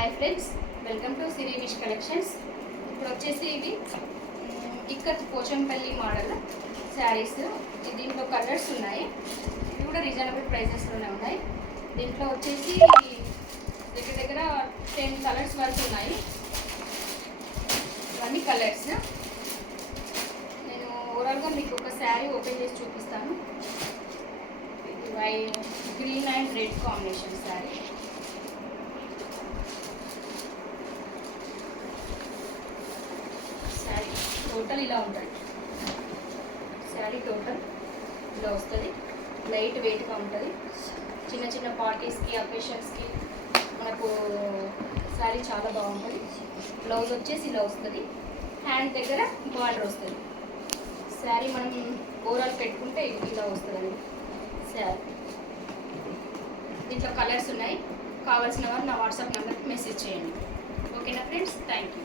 Hi friends, welcome to Siri wish collections. ఇప్పుడు వచ్చేసి ఇవి ఇక్కత్ పోచంపల్లి మోడల్ శారీస్. దీంట్లో కలర్స్ ఉన్నాయి. ఇవి కూడా రీజనబుల్ ప్రైజెస్లోనే ఉన్నాయి. దీంట్లో వచ్చేసి దగ్గర దగ్గర 10 కలర్స్ వరకు ఉన్నాయి. ఇవన్నీ కలర్స్. నేను ఓవరాల్గా మీకు ఒక శారీ ఓపెన్ చేసి చూపిస్తాను. Green and red combination sari. Sari total ఇలా ఉంటుంది. శారీ టోటల్ ఇలా వస్తుంది. లైట్ వెయిట్గా ఉంటుంది. చిన్న చిన్న పార్టీస్కి, అకేషన్స్కి మనకు శారీ చాలా బాగుంటుంది. బ్లౌజ్ వచ్చేసి ఇలా వస్తుంది. హ్యాండ్ దగ్గర బార్డర్ వస్తుంది. శారీ మనం ఓవరాల్ పెట్టుకుంటే ఇలా వస్తుందండి శారీ. దీంట్లో కలర్స్ ఉన్నాయి. కావాల్సిన వారు నా వాట్సాప్ నెంబర్కి మెసేజ్ చేయండి. ఓకేనా ఫ్రెండ్స్, థ్యాంక్ యూ.